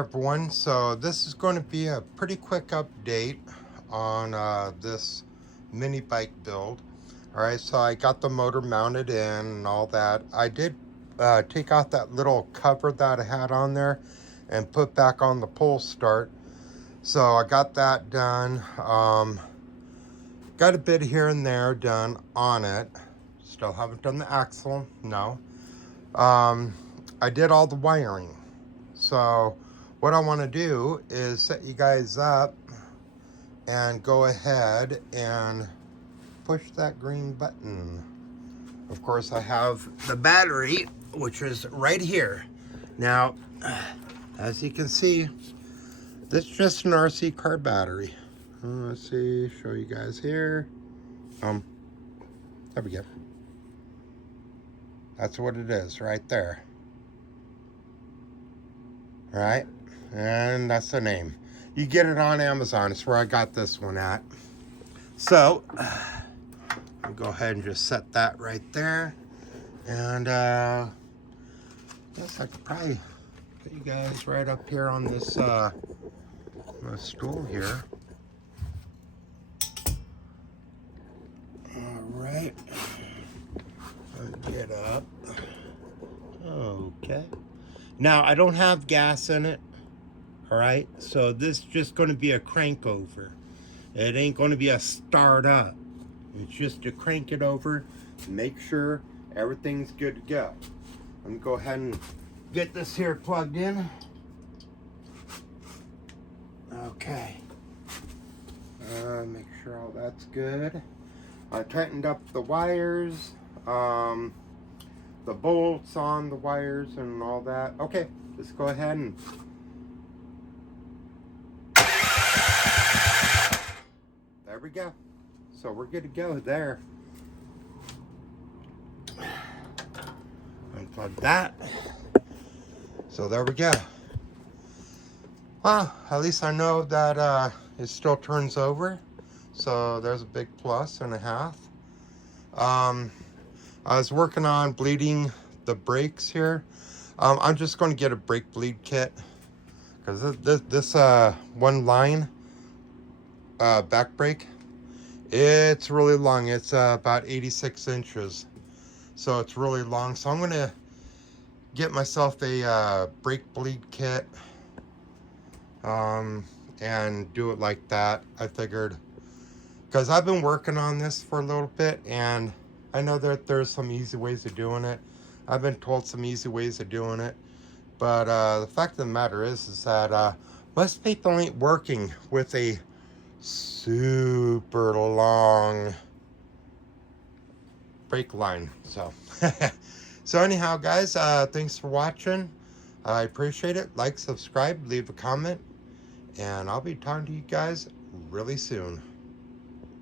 there, everyone. So this is going to be a pretty quick update on this mini bike build. All right, so I got the motor mounted in and all that. I did take out that little cover that I had on there and put back on the pull start. So I got that done. Got a bit here and there done on it. Still haven't done the axle, no. I did all the wiring. So what I want to do is set you guys up and go ahead and push that green button. Of course, I have the battery, which is right here. Now, as you can see, this is just an RC car battery. Let's see, show you guys here. There we go. That's what it is right there. All right, and that's the name. You get it on Amazon. It's where I got this one at. So I'll go ahead and just set that right there. And I guess I could probably put you guys right up here on this stool here. All right, get up. Okay. Now, I don't have gas in it, all right? So this is just going to be a crank over. It ain't going to be a start up. It's just to crank it over, make sure everything's good to go. Let me go ahead and get this here plugged in. Okay. Make sure all that's good. I tightened up the wires. The bolts on the wires and all that. Okay, let's go ahead and there we go. So we're good to go there. Unplug that. So there we go. Well, at least I know that it still turns over. So there's a big plus and a half. I was working on bleeding the brakes here. I'm just going to get a brake bleed kit because this one line back brake, it's really long. It's about 86 inches, so it's really long. So I'm going to get myself a brake bleed kit and do it like that. I figured because I've been working on this for a little bit and I know that there's some easy ways of doing it. I've been told some easy ways of doing it. But the fact of the matter is that most people ain't working with a super long brake line. So, so anyhow, guys, thanks for watching. I appreciate it. Like, subscribe, leave a comment. And I'll be talking to you guys really soon.